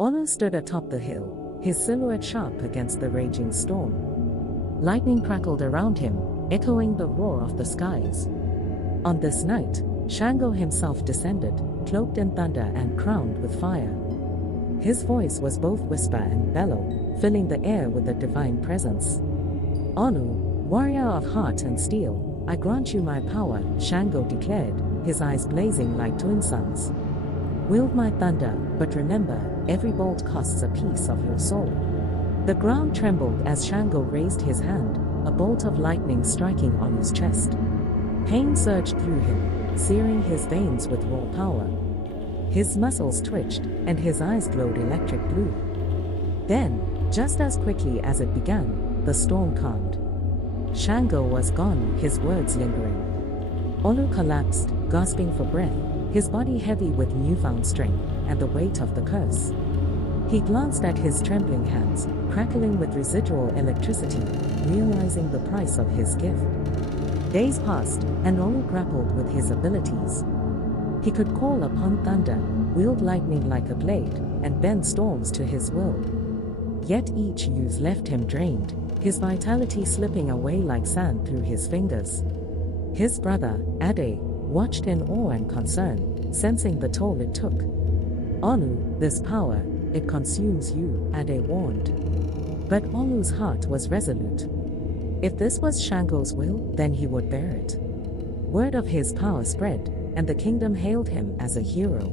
Olu stood atop the hill, his silhouette sharp against the raging storm. Lightning crackled around him, echoing the roar of the skies. On this night, Shango himself descended, cloaked in thunder and crowned with fire. His voice was both whisper and bellow, filling the air with a divine presence. Olu, warrior of heart and steel, I grant you my power, Shango declared, his eyes blazing like twin suns. Wield my thunder, but remember, every bolt costs a piece of your soul. The ground trembled as Shango raised his hand, a bolt of lightning striking Olu's chest. Pain surged through him, searing his veins with raw power. His muscles twitched, and his eyes glowed electric blue. Then, just as quickly as it began, the storm calmed. Shango was gone, his words lingering. Olu collapsed, gasping for breath, his body heavy with newfound strength and the weight of the curse. He glanced at his trembling hands, crackling with residual electricity, realizing the price of his gift. Days passed, and Olu grappled with his abilities. He could call upon thunder, wield lightning like a blade, and bend storms to his will. Yet each use left him drained, his vitality slipping away like sand through his fingers. His brother, Ade, watched in awe and concern, sensing the toll it took. Olu, this power, it consumes you, Ade warned. But Olu's heart was resolute. If this was Shango's will, then he would bear it. Word of his power spread, and the kingdom hailed him as a hero.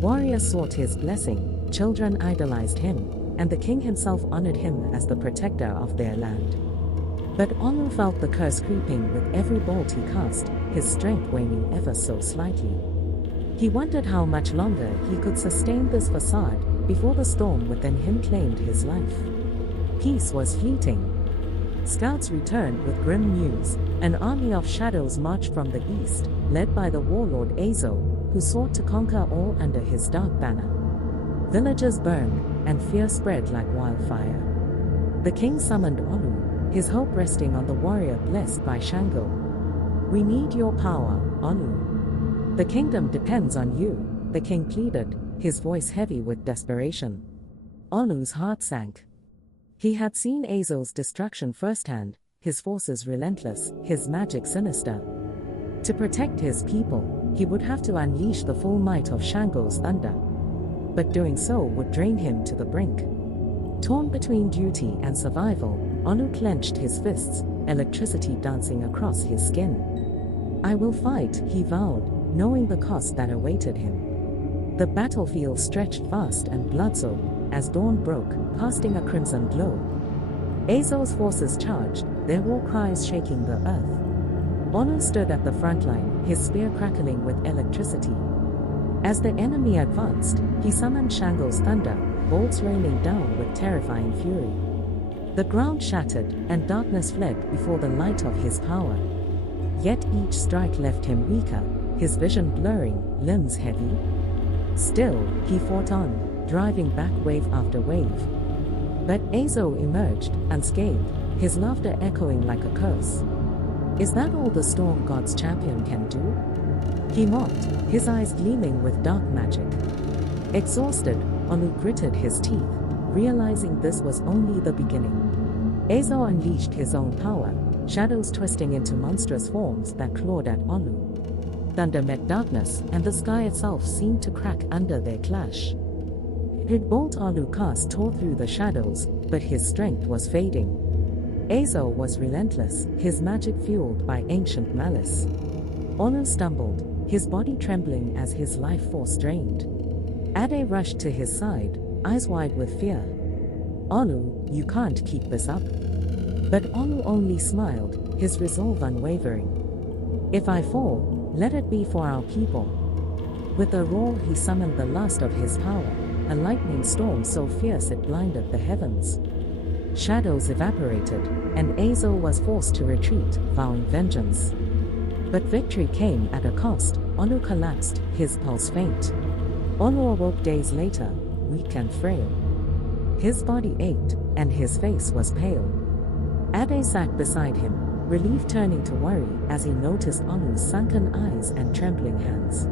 Warriors sought his blessing, children idolized him, and the king himself honored him as the protector of their land. But Olu felt the curse creeping with every bolt he cast, his strength waning ever so slightly. He wondered how much longer he could sustain this facade before the storm within him claimed his life. Peace was fleeting. Scouts returned with grim news. An army of shadows marched from the east, led by the warlord Azo, who sought to conquer all under his dark banner. Villages burned, and fear spread like wildfire. The king summoned Olu, his hope resting on the warrior blessed by Shango. We need your power, Olu. The kingdom depends on you, the king pleaded, his voice heavy with desperation. Olu's heart sank. He had seen Azo's destruction firsthand, his forces relentless, his magic sinister. To protect his people, he would have to unleash the full might of Shango's thunder. But doing so would drain him to the brink. Torn between duty and survival, Olu clenched his fists, electricity dancing across his skin. I will fight, he vowed, knowing the cost that awaited him. The battlefield stretched vast and blood-soaked, as dawn broke, casting a crimson glow. Azo's forces charged, their war cries shaking the earth. Olu stood at the front line, his spear crackling with electricity. As the enemy advanced, he summoned Shango's thunder, bolts raining down with terrifying fury. The ground shattered, and darkness fled before the light of his power. Yet each strike left him weaker, his vision blurring, limbs heavy. Still, he fought on, driving back wave after wave. But Azo emerged, unscathed, his laughter echoing like a curse. Is that all the storm god's champion can do? He mocked, his eyes gleaming with dark magic. Exhausted, Olu gritted his teeth, realizing this was only the beginning. Azo unleashed his own power, shadows twisting into monstrous forms that clawed at Olu. Thunder met darkness, and the sky itself seemed to crack under their clash. The bolt Olu cast tore through the shadows, but his strength was fading. Azo was relentless, his magic fueled by ancient malice. Olu stumbled, his body trembling as his life force drained. Ade rushed to his side, eyes wide with fear. Olu, you can't keep this up. But Olu only smiled, his resolve unwavering. If I fall, let it be for our people. With a roar he summoned the last of his power, a lightning storm so fierce it blinded the heavens. Shadows evaporated, and Azo was forced to retreat, vowing vengeance. But victory came at a cost. Olu collapsed, his pulse faint. Olu awoke days later, weak and frail. His body ached, and his face was pale. Ade sat beside him, relief turning to worry as he noticed Olu's sunken eyes and trembling hands.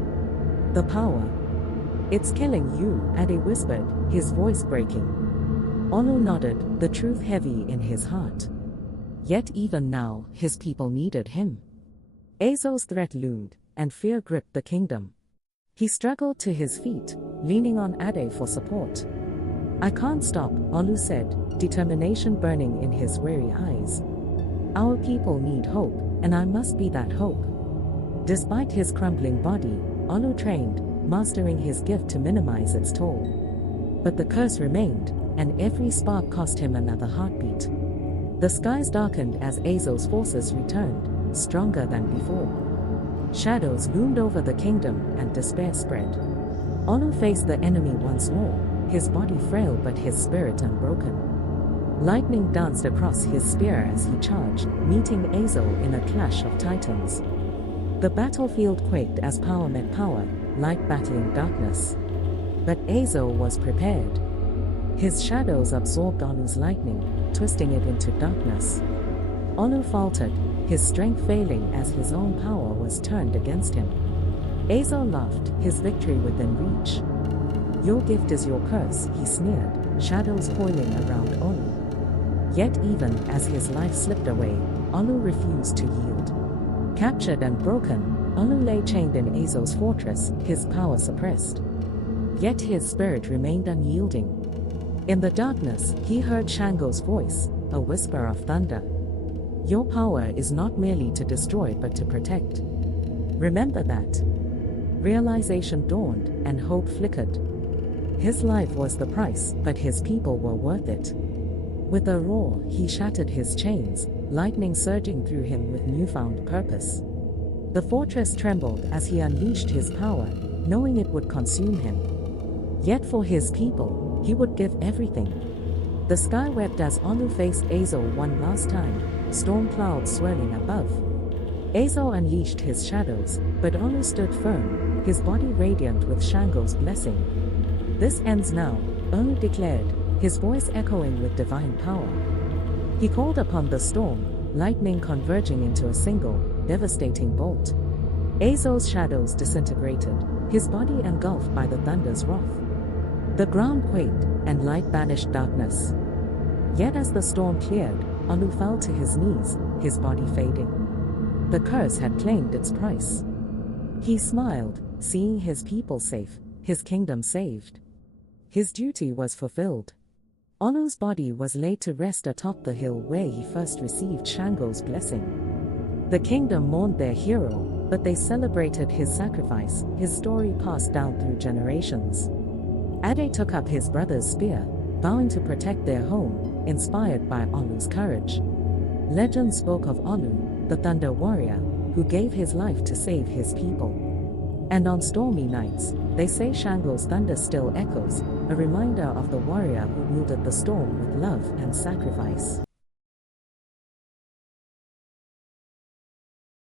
The power. "It's killing you," Ade whispered, his voice breaking. Olu nodded, the truth heavy in his heart. Yet even now, his people needed him. Azo's threat loomed, and fear gripped the kingdom. He struggled to his feet, leaning on Ade for support. "I can't stop," Olu said, determination burning in his weary eyes. "Our people need hope, and I must be that hope." Despite his crumbling body, Olu trained, mastering his gift to minimize its toll. But the curse remained, and every spark cost him another heartbeat. The skies darkened as Azo's forces returned, stronger than before. Shadows loomed over the kingdom, and despair spread. Olu faced the enemy once more, his body frail but his spirit unbroken. Lightning danced across his spear as he charged, meeting Azo in a clash of titans. The battlefield quaked as power met power, light battling darkness. But Azo was prepared. His shadows absorbed Olu's lightning, twisting it into darkness. Olu faltered, his strength failing as his own power was turned against him. Azo laughed, his victory within reach. "Your gift is your curse," he sneered, shadows coiling around Olu. Yet even as his life slipped away, Olu refused to yield. Captured and broken, Olu lay chained in Azo's fortress, his power suppressed. Yet his spirit remained unyielding. In the darkness, he heard Shango's voice, a whisper of thunder. "Your power is not merely to destroy but to protect. Remember that." Realization dawned, and hope flickered. His life was the price, but his people were worth it. With a roar, he shattered his chains, lightning surging through him with newfound purpose. The fortress trembled as he unleashed his power, knowing it would consume him. Yet for his people, he would give everything. The sky wept as Olu faced Azo one last time, storm clouds swirling above. Azo unleashed his shadows, but Olu stood firm, his body radiant with Shango's blessing. "This ends now," Olu declared, his voice echoing with divine power. He called upon the storm, lightning converging into a single, devastating bolt. Azo's shadows disintegrated, his body engulfed by the thunder's wrath. The ground quaked, and light banished darkness. Yet as the storm cleared, Olu fell to his knees, his body fading. The curse had claimed its price. He smiled, seeing his people safe, his kingdom saved. His duty was fulfilled. Olu's body was laid to rest atop the hill where he first received Shango's blessing. The kingdom mourned their hero, but they celebrated his sacrifice, his story passed down through generations. Ade took up his brother's spear, vowing to protect their home, inspired by Olu's courage. Legend spoke of Olu, the thunder warrior, who gave his life to save his people. And on stormy nights, they say Shango's thunder still echoes, a reminder of the warrior who wielded the storm with love and sacrifice.